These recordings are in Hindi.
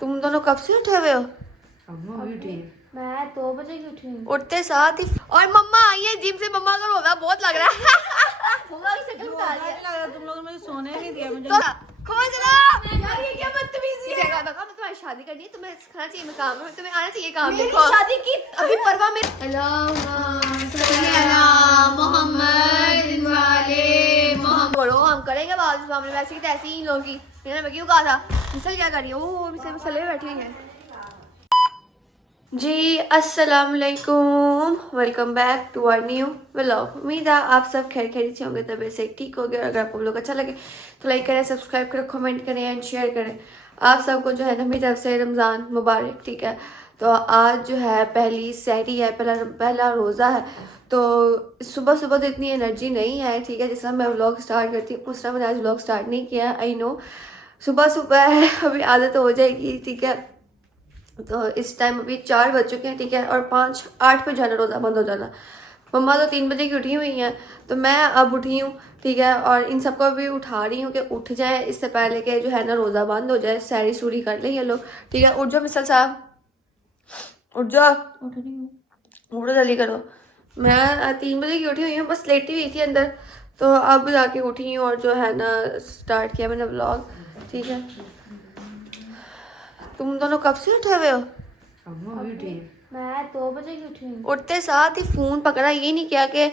तुम दोनों कब से उठे हुए हो? मैं 2 बजे की उठी हूँ। उठते साथ ही। और मम्मा आई है जिम से, मम्मा का रोजा बहुत लग रहा है। मम्मा की शक्ल उतार लिया। तुम लोगों ने मुझे सोने नहीं दिया मुझे। तो खोल जरा यार, ये क्या बदतमीजी है। क्या देखा, तुम्हारी शादी करनी है, तुम्हें सिखाना चाहिए मैं काम, तुम्हें आना चाहिए काम। देखो शादी की अभी परवा में मोहम्मद बोलो, हम करेंगे बात इस मामले में। ऐसी की तैसी ही लोग की मैंने क्यों कहा था। मिसल क्या कर रही है? ओ मिसल मसले में बैठी हुई है जी। अस्सलाम वालेकुम, welcome back to our new vlog. उम्मीद है आप सब खैर खैरियत से होंगे, तबीयत से ठीक हो गया। और अगर आपको व्लॉग अच्छा लगे तो लाइक करें, सब्सक्राइब करें, कमेंट करें एंड शेयर करें। आप सबको जो है ना मेरी तरफ से रमज़ान मुबारक। ठीक है, तो आज जो है पहली सहरी है, पहला रोज़ा है। तो सुबह सुबह तो इतनी एनर्जी नहीं है, ठीक है, जिस तरह मैं व्लॉग स्टार्ट करती हूँ उस तरह मैंने आज व्लॉग स्टार्ट नहीं किया। आई नो सुबह सुबह है, अभी आदत हो जाएगी, ठीक है। तो इस टाइम अभी 4 बज चुके हैं, ठीक है, और 5-8 पे जाना रोज़ा बंद हो जाना। मम्मा तो 3 बजे की उठी हुई हैं, तो मैं अब उठी हूँ, ठीक है, और इन सबको भी उठा रही हूँ कि उठ जाए इससे पहले कि जो है ना रोज़ा बंद हो जाए, सैरी सूरी कर ले ये लोग। ठीक है, उठ जाओ मिसल साहब, उठ जाओ, उठो जल्दी करो। मैं 3 बजे की उठी हुई हूँ, बस लेटी हुई थी अंदर, तो अब जाके उठी हूँ और जो है ना स्टार्ट किया मैंने व्लॉग। ठीक है, तुम दोनों कब से उठे हुए हो? मैं 2 बजे की उठी हूँ। उठते साथ ही फोन पकड़ा, ये नहीं किया कि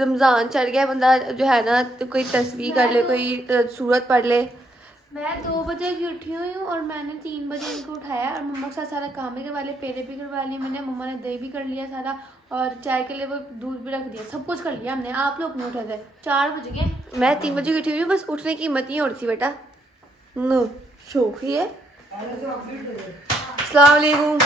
रमजान चढ़ गया बंदा जो है ना तो कोई तस्बीह कर ले, कोई सूरत पढ़ ले। मैं 2 बजे की उठी हुई हूँ और मैंने 3 बजे इनको उठाया और मम्मा के साथ सारा काम भी करवा लिया, पेड़े भी करवा लिए मैंने, मम्मा ने दही भी कर लिया सारा, और चाय के लिए वो दूध भी रख दिया, सब कुछ कर लिया हमने। आप लोग नहीं उठे थे, 4 बज गए। मैं 3 बजे की उठी हुई हूँ, बस उठने की हिम्मत नहीं हो रही थी बेटा। नो शौकी है। अस्सलाम वालेकुम।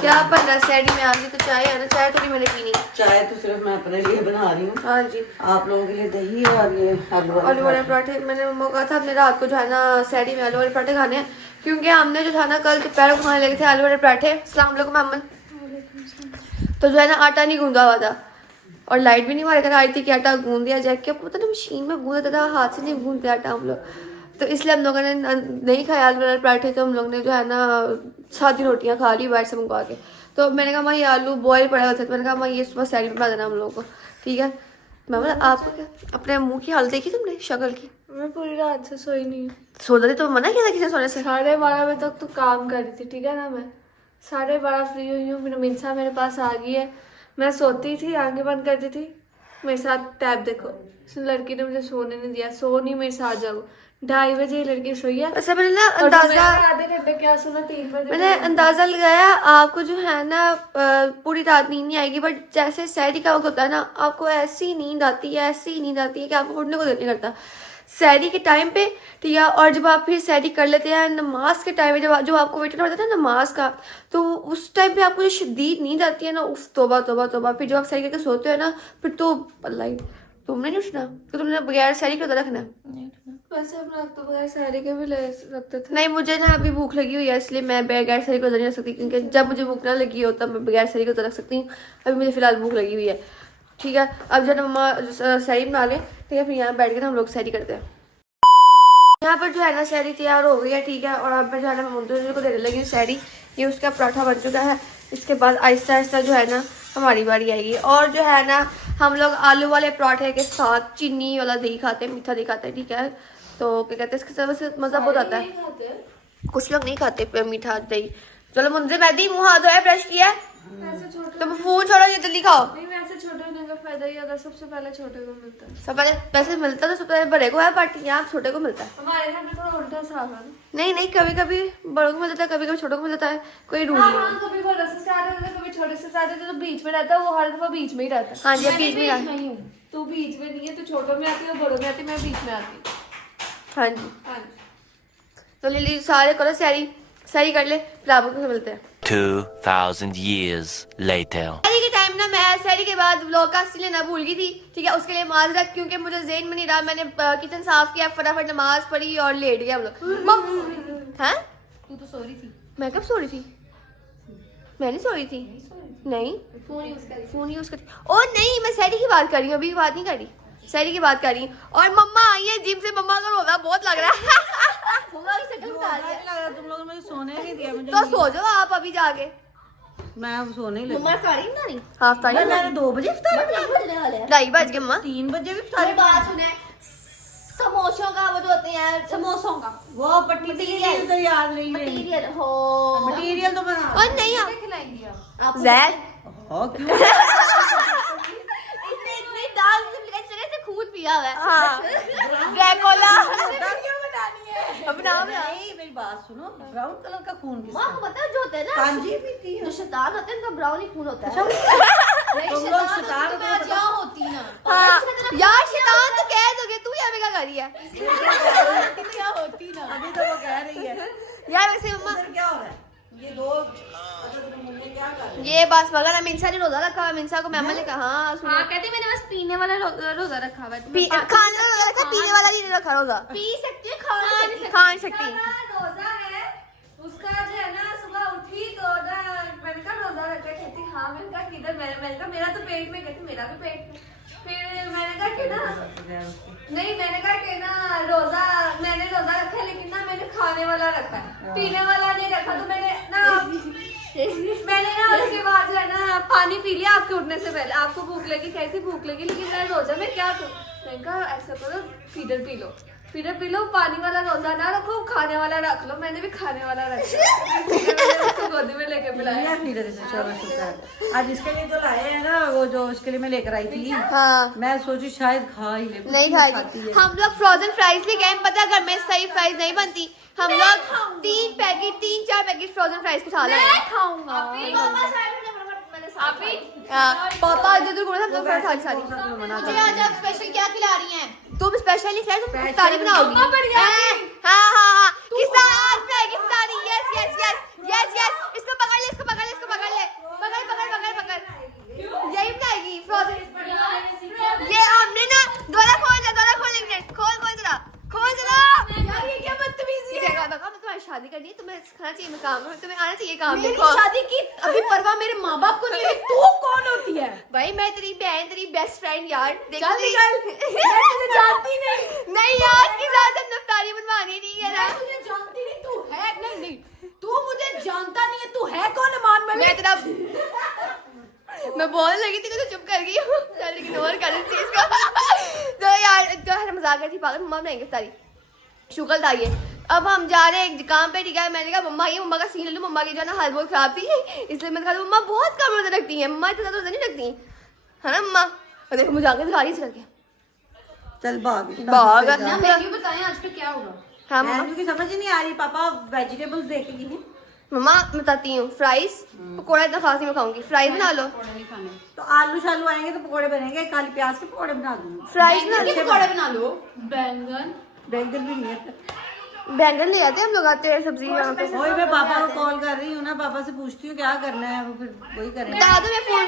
क्या बन रहा है? सैडी में आ गई तो चाय है ना, चाय तो नहीं मैंने पीनी। चाय तो सिर्फ मैं अपने लिए बना रही हूँ। हाँ जी, आप लोगों के लिए दही और ये आलू वाले पराठे। मैंने मम्मा को कहा था अपने रात को जो है ना सैडी में आलू वाले पराठे खाने हैं, क्योंकि हमने जो था ना कल दोपहर को खाने लगे थे आलू वाले पराठे। अस्सलाम वालेकुम मोहम्मद। तो जो है ना आटा नहीं गूंदा हुआ था और लाइट भी नहीं हमारे घर आई थी कि आटा गूंद दिया जाए। क्या पता ना मशीन में गूंद देता था, हाथ से नहीं गूंदते आटा हम लोग, तो इसलिए हम लोगों ने नहीं खाया आलू वाले पराठे। तो हम लोग ने जो है ना सादी रोटियां खा ली बाहर से मंगवा के। तो मैंने कहा माँ ये आलू बॉयल पड़े हुए थे, तो मैंने कहा माँ ये सुबह सैरी बना देना हम लोगों को। ठीक है, मैं बोला आपको क्या, अपने मुंह की हालत देखी तुमने, शक्ल की? मैं पूरी रात से सोई नहीं हूँ। सो रही तो मना किया था किसी ने सोने से? 12:30 बजे तक तो काम कर रही थी, ठीक है ना। मैं 12:30 फ्री हुई हूँ, फिर मिनसा मेरे पास आ गई है। मैं सोती थी, आंखें बंद करती थी, मेरे साथ टैब देखो। इस लड़की ने मुझे सोने नहीं दिया, सो नहीं मेरे साथ जाओ। 2:30 बजे ये लड़की सोई है। अच्छा, मैंने ना और अंदाजा आधे घंटे क्या सुना, 3 बजे मैंने अंदाजा लगाया आपको जो है ना पूरी रात नींद नहीं आएगी, बट जैसे सैरी का वक्त होता है ना आपको ऐसी नींद आती है, ऐसी नींद आती है कि आपको उठने को दिल नहीं करता सैरी के टाइम पे। ठीक है, और जब आप फिर सैरी कर लेते हैं नमाज के टाइम पे, जब आपको वेट करना पड़ता है ना नमाज का, तो उस टाइम पे आपको जो शदीद नींद आती है ना, उफ तौबा तौबा तौबा। फिर जब आप सैरी करके सोते हो ना, फिर तो अल्लाह, तुमने नहीं उठना, तो तुमने बगैर सैरी के रखना है। वैसे हम रात तो बगैर सारे के भी ले रखते थे। नहीं, मुझे ना अभी भूख लगी हुई है, इसलिए मैं बगैर सैरी को नहीं रख सकती, क्योंकि जब मुझे भूख ना लगी हो तब मैं बगैर सैरी को रख सकती हूँ। अभी मुझे फिलहाल भूख लगी हुई है। ठीक है, अब जब मम्मा सैरी बना लें, ठीक है, फिर यहाँ बैठ कर हम लोग सैरी करते हैं। यहाँ पर जो है ना सैरी तैयार हो गई है, ठीक है, और अब मैं जो है ना मुंतज़िर को देने लगी सैरी। ये उसका पराठा बन चुका है, इसके बाद आहिस्ता आहिस्ता जो है ना हमारी बारी आएगी। और जो है ना हम लोग आलू वाले पराठे के साथ चीनी वाला दही खाते हैं, मीठा दही खाते हैं, ठीक है। तो क्या कहते हैं, इसके साथ वैसे मज़ा बहुत आता है। कुछ लोग नहीं खाते मीठा दही। चलो मुंतज़िर, मैं दी मुँह हाथ धोया, ब्रश किया, तुम फोन छोड़ो, ये जल्दी खाओ। नहीं, वैसे छोटे होने का फायदा ही अगर सबसे पहले छोटे को मिलता है। सब पहले पैसे मिलता तो सबसे पहले बड़े को है, बट यहाँ छोटे को मिलता है। हमारे घर में थोड़ा उल्टा साफ है। नहीं नहीं, कभी कभी बड़ों को मिल जाता है, कभी कभी छोटों को मिल जाता है, कोई रूल हाँ, नहीं है। हाँ, कभी बड़े से स्टार्ट होता है, कभी छोटे से स्टार्ट होता है, तो बीच में रहता है वो, हर दफा बीच में ही रहता है। हाँ जी, मैं बीच में रहता है। ही हूँ, तू बीच में नहीं है, तू छोटों में आती है, बड़ों में आती है, मैं बीच में आती हूँ। हाँ जी, हाँ जी। तो लिली सारे करो सैरी, सैरी कर ले, फिर आपको मिलते हैं 2000 years later. सैरी के टाइम ना मैं सैरी के बाद व्लॉग का सीन लेना भूल गई थी, ठीक है, उसके लिए माजरत, क्योंकि मुझे ज़हन में नहीं रहा। मैंने किचन साफ किया, फटाफट नमाज पढ़ी और लेट गया हम लोग। हाँ, तू तो सो रही थी। मैं कब सो रही थी? मैं नहीं सो रही थी। नहीं, फोन यूज कर। फोन यूज कर। ओ नहीं, मैं सैरी की बात कर रही हूँ, अभी की बात नहीं कर रही, सैरी की बात कर रही हूँ। और मम्मा आई है जिम से, मम्मा का रोजा बहुत लग रहा है। मम्मा की शक्ल उतार लिया। तो सो जाओ आप अभी जाके। मैं अब सोने ही लगी। हाफ टाइम मैंने 2 बजे इफ्तार किया। 2:30 बज गए मम्मा। 3 बजे भी इफ्तार किया। बात सुने, समोसों का वो जो होते हैं समोसों का वो पट्टी तो याद नहीं रही। मटीरियल हो मटीरियल तो बना। और नहीं आप खिलाएंगी आप? जैद हाँ क्यों? इतनी दाल से खून पिया हुआ है। हाँ ड्रैकुला बनाओ नहीं मेरी बात सुनो, ब्राउन कलर का खून किसका? आपको पता है जो होता है ना कांजी पीती है। जो शैतान होते हैं उनका ब्राउन ही खून होता है। तुम लोग शैतान हो तो क्या होती ना हाँ यार शैतान तो कह दोगे तू यहाँ पे क्या कर रही है क्या होती ना। अभी तो वो कह रही है। यार वैसे मम्मा इधर क्या हो रहा है? ये दो मुझे क्या कर रहे हैं? ये बस मगर मिंसा ने रोजा रखा है। मिंसा को मैम ने कहा हाँ सुनो हाँ कहते मैंने बस पीने वाला रोजा रखा हुआ है। खाने वाला रोजा रखा, पीने वाला नहीं रखा रोजा। पी सकती है खा नहीं सकती। रोजा है उसका जो है ना, सुबह उठी तो ना मैंने कहा रोजा रखा, कहती हाँ। मैंने कहा किधर? मैंने कहा मेरा तो पेट में, कहती मेरा भी पेट में। फिर मैंने कहा कि ना नहीं, मैंने कहा कि ना मैंने रोजा रखा है लेकिन ना मैंने खाने वाला रखा है, पीने वाला नहीं रखा। तो मैंने ना उसके बाद जो है ना पानी पी लिया आपके उठने से पहले। आपको भूख लगी, कैसी भूख लगी, लेकिन मैं रोजा में क्या करूं? मैंने कहा ऐसा करो feeder P low, feeder P low, पानी वाला रोजा ना रखो, खाने वाला रख लो। मैंने भी खाने वाला रखा, गोदी में लेके पिलाया। फिर से चलो शुक्र। आज इसके लिए तो लाए हैं ना, वो जो उसके लिए मैं लेकर आई थी। हाँ मैं सोची शायद खा ही ले। नहीं खाती है। हम लोग फ्रोजन फ्राइज भी गए, पता घर में सही फ्राइज नहीं बनती। हम लोग 3-4 पैकेट फ्रोजन फ्राइज खा रहे हैं। पापा इधर घूम हम लोग सारी मुझे आज आप स्पेशल क्या खिला रही हैं? तुम स्पेशल नहीं फ्राइज, तुम इफ्तारी बनाओगी। हाँ किसान बनाएगी इफ्तारी। यस इसको पकड़ ले, पकड़ यही बनाएगी फ्रोजन। ये हमने ना दोला खोल जरा यार ये क्या बदतमीजी है। तुम्हारी शादी करनी है, तुम्हें सिखाना चाहिए मैं काम, तुम्हें आना चाहिए काम। मेरी देखो शादी की अभी परवाह मेरे माँ बाप को नहीं है। तू कौन होती है? भाई मैं तेरी बहन, तेरी बेस्ट फ्रेंड यार। देख चल निकल। मैं तुझे जानती नहीं। नहीं यार की ज्यादा नफ्तारी बनवानी नहीं है ना। मैं तुझे जानती नहीं। तू है नहीं तू मुझे जानता नहीं है। तू है कौन ईमान में? मैं तेरा मैं बोलने लगी थी तो चुप कर गई हूँ। चल इग्नोर कर इस चीज को। तो यार जो है मजाक कर थी पागल। मम्मा बनाएंगे इफ्तारी, शुक्र था ये। अब हम जा रहे हैं काम पे, ठीक है। मैंने कहा मम्मा ये मम्मा का सीन ले लो, मम्मा की जो है ना हाल बहुत खराब थी, इसलिए मैंने कहा मम्मा बहुत कम रोजा रखती है, मम्मा इतना रोजा नहीं रखती है ना मम्मा। और देखो मुझे आगे दिखा रही से करके चल भाग। मेन्यू बताएं आज का क्या होगा? हाँ मम्मा। मेन्यू की समझ ही नहीं आ रही। पापा वेजिटेबल्स देखेगी नहीं। मम्मा बताती हूँ। फ्राइज पकौड़ा इतना खास नहीं मैं खाऊंगी, फ्राइज बना लो। तो आलू शालू आएंगे तो पकोड़े बनेंगे। काली प्याज के पकोड़े बना दूंगी। फ्राइज बना लो। पकौड़े बना लो। बैंगन भी नहीं है। बैंगन ले आते हैं हम लोग, आते हैं सब्जी यहाँ पे। वही मैं पापा को कॉल कर रही हूँ ना, पापा से पूछती हूँ क्या करना है, वो फिर वही करेंगे। बता दो मैं फोन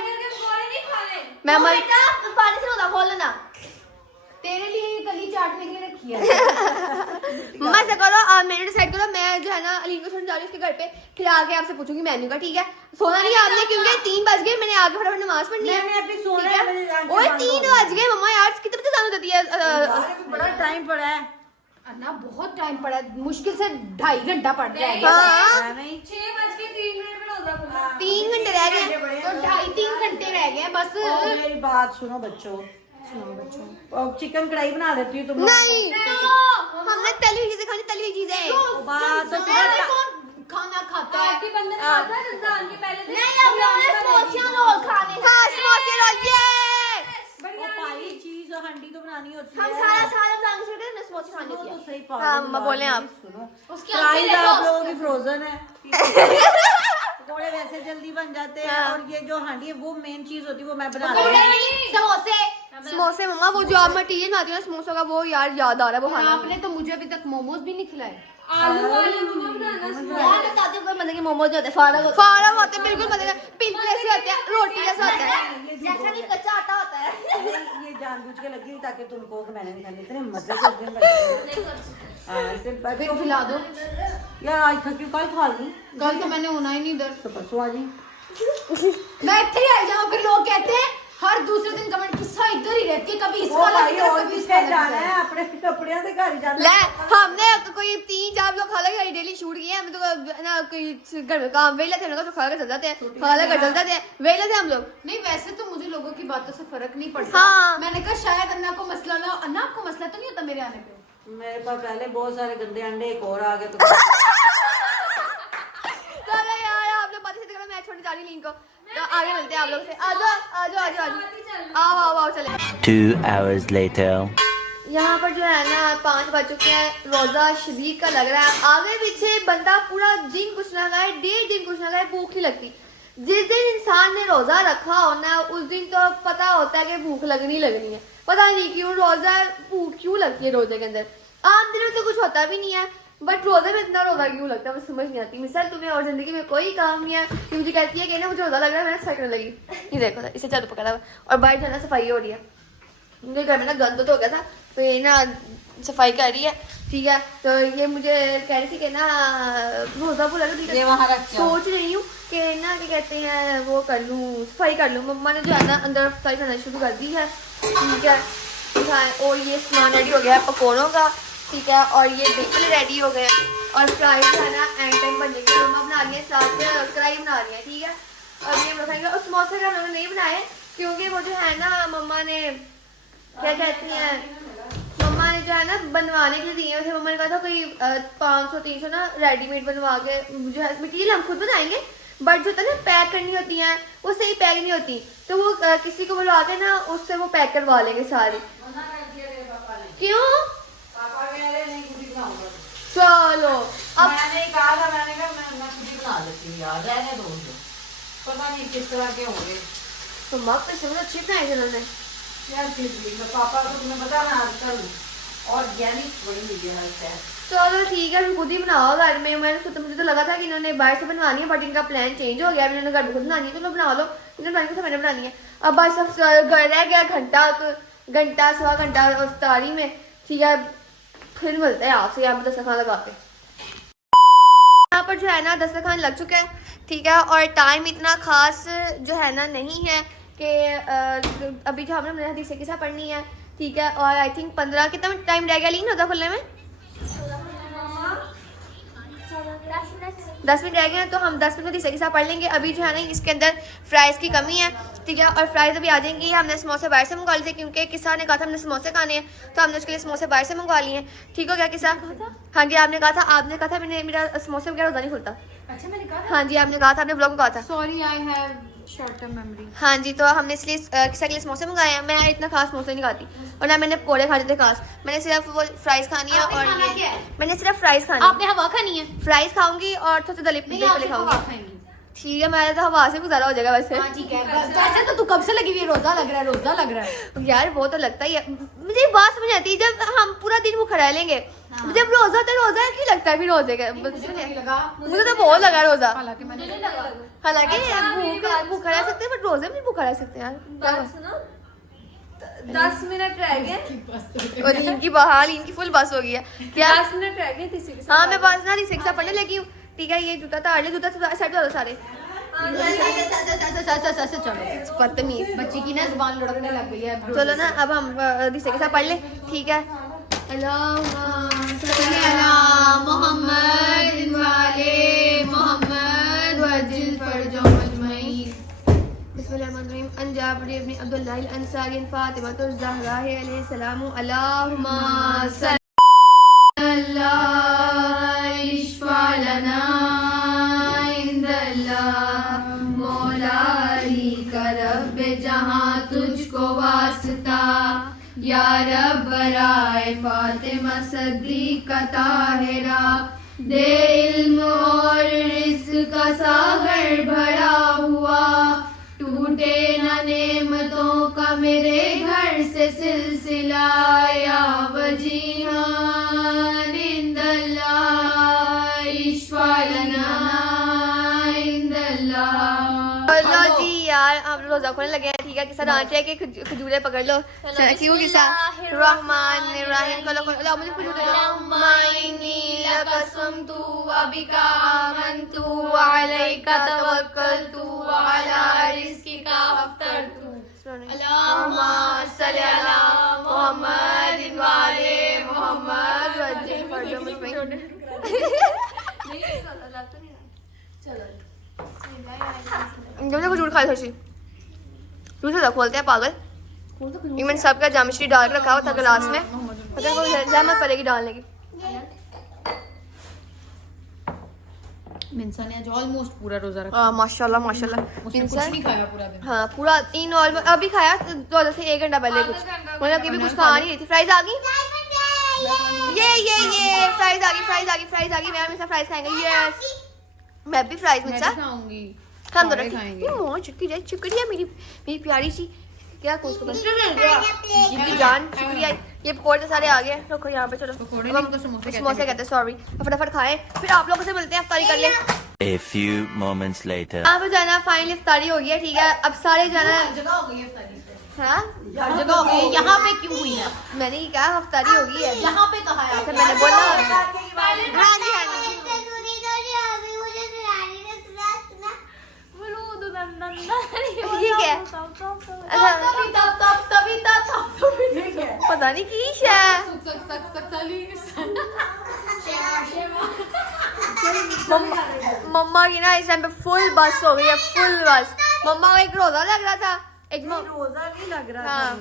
मैं पानी से रोजा खोल लेना। तेरे लिए गली चाटने के लिए रखी है। मम्मा ऐसा करो आप मेन्यू डिसाइड करो। मैं जो है ना अलीन को छोड़ने जा रही हूँ उसके घर पे, फिर आके आपसे पूछूंगी मेन्यू का, ठीक है। सोना नहीं है आपने क्योंकि 3 बज गए। मैंने आगे फटाफट नमाज पढ़नी है। मैंने अभी सोना है। ओए 3 बज गए मम्मा यार, कितने बजे जाने देती है। बड़ा टाइम पड़ा है। अन्ना बहुत टाइम पड़ा है, मुश्किल से 2.5 घंटा पड़ जाएगा। हाँ 6:03 पे रोजा खुला। 3 घंटे रह गए। तो 2.5-3 घंटे रह गए बस। मेरी बात सुनो बच्चों। चिकन कढ़ाई बना देती हूँ तुम लोग। नहीं हमने तली हुई चीजें खानी, तली हुई चीजें। बात तो पहले कौन खाना खाता है? आपके बंदे ने खाता है रमजान के पहले दिन। नहीं अब हमने समोसियां रोल खाने हैं। हाँ समोसे रोल ये वो पाई चीज और हंडी तो बनानी होती है। हम सारा रमजान से करके समोसे खाने सुनो होती तो है। सही हाँ, मम्मा बोले आप। सुनो उसकी फ्राइज आंखें आप देखो। लोगों की फ्रोजन है। पकोड़े वैसे जल्दी बन जाते हैं। और ये जो हांडी है वो मेन चीज होती है, वो मैं बना रही पकौड़े हूँ। नहीं, समोसे। समोसे मम्मा वो जो आप मटीरियल बनाती हो ना समोसों का, वो यार याद आ रहा है वो खाना। आपने तो मुझे अभी तक मोमोज भी नहीं खिलाए। आलू वाले मम्मा बनाना यार बताती हूँ कोई मजे के मोमोज होते हैं, फाड़ा होते हैं बिल्कुल मजे के, पिंपल ऐसे होते हैं, रोटी जैसा होता है, जैसा कि कच्चा आटा होता है। ये जानबूझ के लगी ताकि तुम कहो कि मैंने नहीं खाने। इतने मजे के दिन बने। फिर खिला दो। यार आज थकी कल खा ली। कल तो मैंने होना ही नहीं इधर। तो परसों आ जी। मैं इतने ही आई जाऊँ, फिर लोग कहते हैं हर दूसरे दिन कमेंट किस्सा इधर ही रहती है, कभी वो इसका भाई लगता है और कभी किसके इसका जाना लगता है, है। अपने कपड़े से घर जाना ले है। हमने कोई 3-4 लोग खाला के डेली शूट किए हैं, हम तो ना कोई घर में काम वेले थे, तो खाला के चल जाते हैं, खाला घर चल जाते हैं, वेले थे हम लोग। नहीं वैसे तो मुझे लोगों की बातों से फर्क नहीं पड़ता। हाँ। मैंने कहा शायद अन्ना को मसला ना, अन्ना आपको मसला तो नहीं होता मेरे आने पे? मेरे पास पहले बहुत सारे गंदे अंडे, एक और आ गए तो चलो यार आप लोग बातें करते, मैं छोड़ने जा रही लिंक को, तो आगे मिलते हैं आप लोग से। आ जाओ आ जाओ आ जाओ, आओ आओ आओ चले। 2 hours later. यहाँ पर जो है ना 5 बज चुके हैं, रोजा शदीद का लग रहा है, आगे पीछे बंदा पूरा दिन कुछ ना खाए, 1.5 दिन कुछ ना खाए, भूख नहीं लगती। जिस दिन इंसान ने रोजा रखा होना उस दिन तो पता होता है कि भूख लगनी है, पता नहीं क्यों रोजा भूख क्यों लगती है रोजे के अंदर। आम दिनों में तो कुछ होता भी नहीं है, बट रोजे में इतना रोजा क्यों लगता है मुझे समझ नहीं आती। मिसाल तुम्हें और जिंदगी में कोई काम नहीं है कि मुझे कहती है कि ना मुझे रोजा लग रहा है, मैंने सफाई करने लगी, ये देखो इसे चालू पकड़ा हुआ और बाहर जाना सफाई हो रही है, उनके घर में ना गंद तो हो गया था, तो ये ना सफाई कर रही है, ठीक है। तो ये मुझे कह रही थी कि ना रोजा भूला लो, ठीक है, ये वहाँ रख के आओ। सोच रही हूँ कि ना क्या कहते हैं वो कर लूँ, सफाई कर लूँ। मम्मा ने जो है ना अंदर सफाई करना शुरू कर दी है, ठीक है। और ये सामान रेडी हो गया है पकौड़ों का, ठीक है, और ये बिल्कुल रेडी हो गए और फ्राई जो है ना एंड टाइम बन जाएगी, मम्मा बना रही है, साथ कढ़ाई बना रही है, ठीक है। अब ये हम खाएंगे। और समोसे का हमने नहीं बनाए क्योंकि वो जो है ना मम्मा ने क्या कहती हैं, मम्मा ने जो है ना बनवाने के लिए दिए थे, मम्मा ने कहा था कोई 500-300 ना रेडीमेड बनवा के जो है मटीरियल हम खुद बनाएंगे, बट जो होता है ना पैक करनी होती हैं वो सही पैक नहीं होती, तो वो किसी को बुलवा के ना उससे वो पैक करवा लेंगे सारी। क्यों? पापा कह रहे नहीं खुद ही बनाऊंगा। चलो अब मैंने कहा था, मैंने कहा मैं खुद ही बना लेती हूँ यार, रहने दो उनको, पता नहीं किस तरह के होंगे तो माँ पैसे में अच्छी बनाई थी उन्होंने यार। फिर भी मैं पापा को तुम्हें पता ना आजकल ऑर्गेनिक बड़ी हुई है हर चीज़। चलो ठीक है, फिर खुद ही बनाओ घर में। मैंने सोचा, मुझे तो लगा था कि इन्होंने बाहर से बनवानी है, बट इनका प्लान चेंज हो गया, इन्होंने घर में खुद बनानी है, तो लो बना लो, इन्होंने बनानी है, मैंने बनानी है। अब बस घर रह गया घंटा सवा घंटा इफ्तारी में, ठीक है। फिर मिलते हैं आपसे यहाँ पर दस्तरखान लगा के। यहाँ पर जो है ना दस्तरखान लग चुका है, ठीक है, और टाइम इतना खास जो है ना नहीं है कि अभी जो हमने हदीस के साथ पढ़नी है, ठीक है। और आई थिंक 15 कितना टाइम रह गया लीन होता खुलने में, 10 मिनट रह गए हैं, तो हम 10 मिनट के साथ पढ़ लेंगे। अभी जो है ना इसके अंदर फ्राइज़ की कमी है, ठीक है, और फ्राइज़ अभी आ जाएंगी। हमने समोसे बाहर से मंगवा लिए थे क्योंकि किसा ने कहा था हमने समोसे खाने हैं, तो हमने उसके लिए समोसे बाहर से मंगवा लिए हैं, ठीक हो गया किसा? हाँ जी आपने कहा था मेरा समोसे वगैरह उधर नहीं खुलता। अच्छा मैंने कहा हाँ जी आपने कहा था, आपने ब्लॉग में कहा था। Sorry I have short term memory. हाँ जी, तो हमने इसलिए किसा के लिए समोसे मंगाए हैं। मैं इतना खास समोसे नहीं खाती और ना मैंने पकौड़े खाने थे खास, मैंने सिर्फ वो फ्राइज़ खानी है। आपने और खाना ये क्या है? मैंने सिर्फ फ्राइज़ खानी आपने हवा खानी है? फ्राइज़ खाऊंगी और थोड़ा सा दलिप नहीं आप सिर्फ हवा खाऊंगी, खाएंगी। ठीक है। मैं तो हवा से गुजारा हो जाएगा वैसे। हाँ ठीक है, वैसे तो तू कब से लगी हुई है, रोजा लग रहा है। यार वो तो लगता ही है, मुझे बात समझ आती है जब हम पूरा दिन भूखा रह लेंगे, हाँ। जब रोजा तो रोजा क्यों लगता है फिर रोजे का? मुझे नहीं लगा, मुझे तो बहुत लगा रोजा, हालांकि मैंने नहीं लगा। हालांकि अच्छा, भूखा रह सकते हैं बट रोजे में भूखा रह सकते हैं यार। बात सुनो, 10 मिनट रह गए, और इनकी बहाल इनकी फुल बस हो गई है क्या? 10 मिनट रह गए किसी के हाँ मैं बस ना रिक्शा के साथ पढ़ने लगी हूँ, ठीक है। ये जूता तार ले, जूता सेट वाला सारे चलो बदतमीज बच्ची की ना जुबान लुढ़कने लग गई है। चलो ना अब हम रिक्शे के साथ पढ़ ले, ठीक है। मोहम्मद वाले मोहम्मद वजिल फरजो मजमईन। बिस्मिल्लाहिर्रहमानिर्रहीम। अन जाबिर इब्न अब्दुल्लाह अल अंसारी अन फातिमा ज़हरा अलैहि सलाम अल्लाहुम्मा सल्लल्लाहु इश्फा लना इंदल्लाह मौला अली का रब जहां तुझको वास्ता या रब बराए फातिमा सद्दीक़ा ताहिरा दे इल्म और रिज़्क़ का सागर भरा हुआ टूटे न नेमतों का मेरे घर से सिलसिला या वजीहान इंदल्लाह इश्फा लना इंदल्लाह। लो जी यार हम रोजा खोलने लगे हैं, ठीक है। किसा डांट है कि खजूरे पकड़ लो, क्यों किसा रहमान रहीम कलो लो मुझे खजूर दे दो। माइनी लकसमतु व बिका आमनतु व अलैका तवक्कलतु व अला रिज़्क़िका अफ्तरतु। उन्होंने अल्लाहुम्मा सल्ली अला मोहम्मद वाले मोहम्मद वज्जिल फर्ज मुस्लिम चलो कुछ खा थोड़ी दूसरा खोलते हैं पागल ये मैंने सबका जामिश्री डाल के रखा हुआ था गिलास में पता है कोई जहमत पड़ेगी डालने की मिंसा ने आज ऑलमोस्ट पूरा रोजा रखा। माशाल्लाह माशाल्लाह उसने कुछ नहीं खाया पूरा दिन। हाँ पूरा 3 और अभी खाया तो से 1 घंटा पहले कुछ मतलब कि भी कुछ खा नहीं रही थी फ्राइज आ गई ये फ्राइज आ गई मैं हमेशा फ्राइज खाएंगे यस मैं भी फ्राइज मैं मिंसा भी खाऊंगी। हम दोनों सारे खाएंगे। ये मोह शुक्रिया मेरी प्यारी सी क्या कुछ जितनी जान शुक्रिया ये पकौड़े सारे आ गए रखो यहाँ पे चलो पकौड़े अब हम नहीं तो समोसे समोसे कहते हैं सॉरी फटाफट खाएं फिर आप लोगों से मिलते हैं इफ्तारी कर ले A few moments later. यहाँ पे जाना फाइनल इफ्तारी हो गई है ठीक है अब सारे जाना जगह हो गई है इफ्तारी पे। हाँ हर जगह हो गई है। यहाँ पे क्यों हुई है? मैंने ही कहा इफ्तारी हो गई है यहाँ पे कहा है अच्छा मैंने बोला हाँ जी हाँ जी ठीक है अच्छा पता नहीं की है मम्मा की ना इस टाइम पे फुल बस हो गई है फुल बस मम्मा को एक रोजा लग रहा था एक रोजा नहीं लग रहा हाँ। था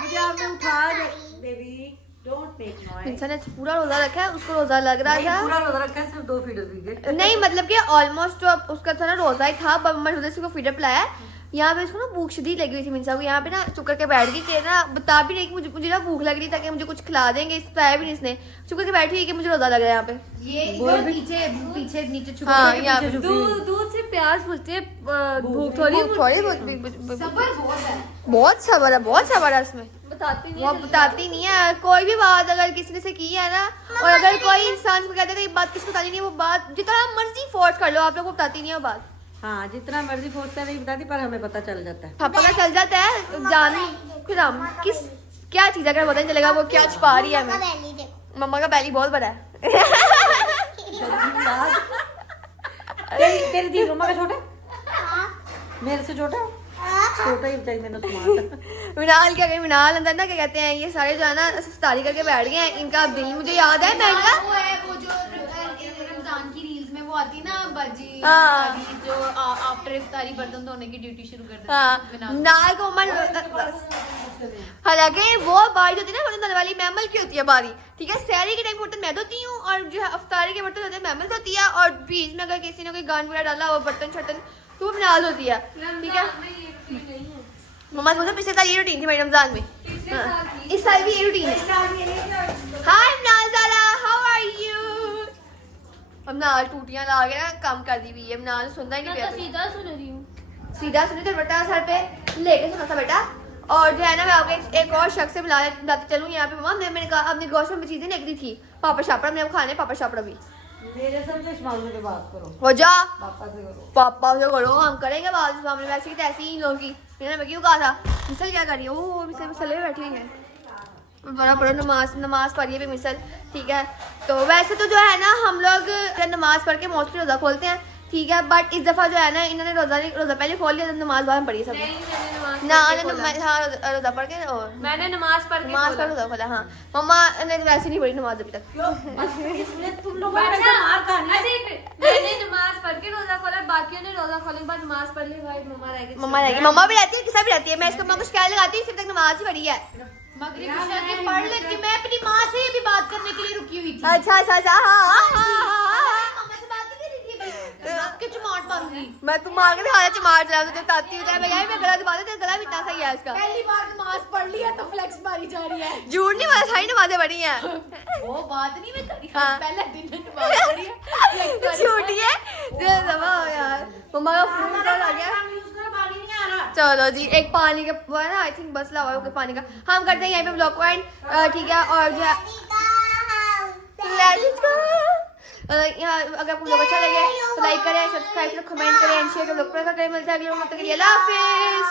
मुझे आपने उठा बेबी डोंट मेक नॉइज इंसान ने पूरा रोजा रखा है उसको रोजा लग रहा था पूरा रोजा रखा है सिर्फ 2 फीडर पी नहीं मतलब कि ऑलमोस्ट जो उसका था ना रोजा ही था पर मम्मा ने उसको फीडर पिलाया यहाँ पे इसको ना भूख शदीद लगी हुई थी मिंसा को यहाँ पे ना चुप करके बैठ गई कि ना बता भी नहीं कि मुझे ना भूख लग रही था कि मुझे कुछ खिला देंगे इस पाया भी नहीं इसने चुप करके बैठी है कि मुझे रोजा लग रहा है यहाँ पे ये इधर पीछे नीचे छुपा हाँ यहाँ पे दूध से प्यास बुझती है भूख थोड़ी सबर बहुत है। बहुत सबर है इसमें बताती नहीं वो बताती नहीं है कोई भी बात अगर किसी ने से की है ना और अगर कोई इंसान को कहते हैं ये बात किसको बतानी नहीं है वो बात जितना मर्जी फोर्स कर लो आप लोग को बताती नहीं है वो बात हाँ जितना मर्जी फोर्सता नहीं बताती पर हमें पता चल जाता है हाँ पता चल जाता है जान फिर हम किस क्या चीज अगर पता नहीं चलेगा वो क्या छुपा रही है हमें मम्मा का बैली बहुत बड़ा है तेरी दी मम्मा का छोटा मेरे से छोटा छोटा ही बेचारी मैंने स्मार्ट मिनाल क्या मिनाल अंदर ना क्या कहते हैं ये सारे जो है ना इफ्तारी करके बैठ गए हैं इनका दिल मुझे याद है मैं इनका वो है वो जो रमजान की रील्स में वो आती ना बाजी हाँ। इफ्तारी, जो आफ्टर इफ्तारी बर्तन धोने की ड्यूटी शुरू कर देती हाँ नाल को मम्मा हालांकि वो बारी होती है ना बर्तन धोने वाली मैमल की होती है बारी ठीक है सहरी के टाइम बर्तन मैं धोती हूँ और जो अफ्तारी के बर्तन होते हैं मैमल धोती है और बीच में अगर किसी ने कोई गान वगैरह डाला वो बर्तन छर्तन तो वो मिनाल होती है ठीक है मम्मा बोलते पिछले साल ये रूटीन थी मेरी रमजान में हाँ, इस साल भी ये रूटीन है हाय मिनाल ज़ाला हाउ आर यू अब नाल टूटियां ला के ना कम कर दी हुई है मिनाल सुनता ही नहीं पिया सीधा सुन रही हूँ सीधा सुनी तो बेटा सर पे लेके सुना था बेटा और जो है ना मैं आपके एक और शख्स से बुलाती चलूँ यहाँ पे मम्मा मैंने कहा अपनी गोश्त में चीजें लिख दी थी पापड़ शापड़ हमने खाने पापड़ शापड़ भी मेरे साथ इस मामले पे बात करो हो जा पापा से करो पापा से करो हम करेंगे बात इस मामले में ऐसी की तैसी इन लोगों की मैंने मैं क्यों कहा था मिसल क्या कर रही है ओह मिसल मसले में बैठी हुई है बड़ा बड़ा नमाज पढ़िए भी मिसल ठीक है तो वैसे तो जो है ना हम लोग नमाज पढ़ के मोस्टली रोज़ा खोलते हैं ठीक है बट इस दफ़ा जो है ना इन्होंने रोज़ा पहले खोल लिया नमाज बाद में पढ़ी सब ना हाँ रोज़ा पढ़ के और मैंने नमाज पढ़ के नमाज पढ़ रोज़ा खोला हाँ मम्मा ने वैसे नहीं पढ़ी नमाज अभी तक तुम लोगों ने ऐसा मार खानी है। मैंने नमाज पढ़ के रोजा खोला बाकियों ने रोजा खोलने के बाद नमाज पढ़ ली भाई मम्मा रह गई मम्मा रहेगी मम्मा भी रहती है किसा भी रहती है मैं इसको मम्मा को शिकायत लगाती हूँ सिर्फ तक नमाज ही पढ़ी है मगरिब इशा की पढ़ लेती मैं अपनी माँ से भी बात करने के लिए रुकी हुई थी। अच्छा मम्मा से बात नहीं करी थी आपके चमाट मारूंगी। मैं तुम मार के दिखा चमार चला तो ताती हूँ मैं यार मैं गला दबा दे गला भी इतना सही है इसका पहली बार नमाज पढ़ ली है तो फ्लेक्स मारी जा रही है। झूठ नहीं मारा सारी नमाजें पढ़ी हैं वो बात नहीं मैं करी हाँ। पहले दिन में नमाज पढ़ी है झूठी है दिल दबा हो यार मम्मा का फोन कॉल आ गया पानी नहीं आ रहा चलो जी एक पानी का ना आई थिंक बस लगा हुआ पानी का हम करते हैं यहाँ पे ब्लॉग पॉइंट ठीक है और जो है Let's go. यहाँ अगर आपको लोग अच्छा लगे तो लाइक करें सब्सक्राइब करें कमेंट करें एंड शेयर करें लोग करें मिलते हैं अगले वीडियो में तब तक के लिए अल्लाह हाफिज़।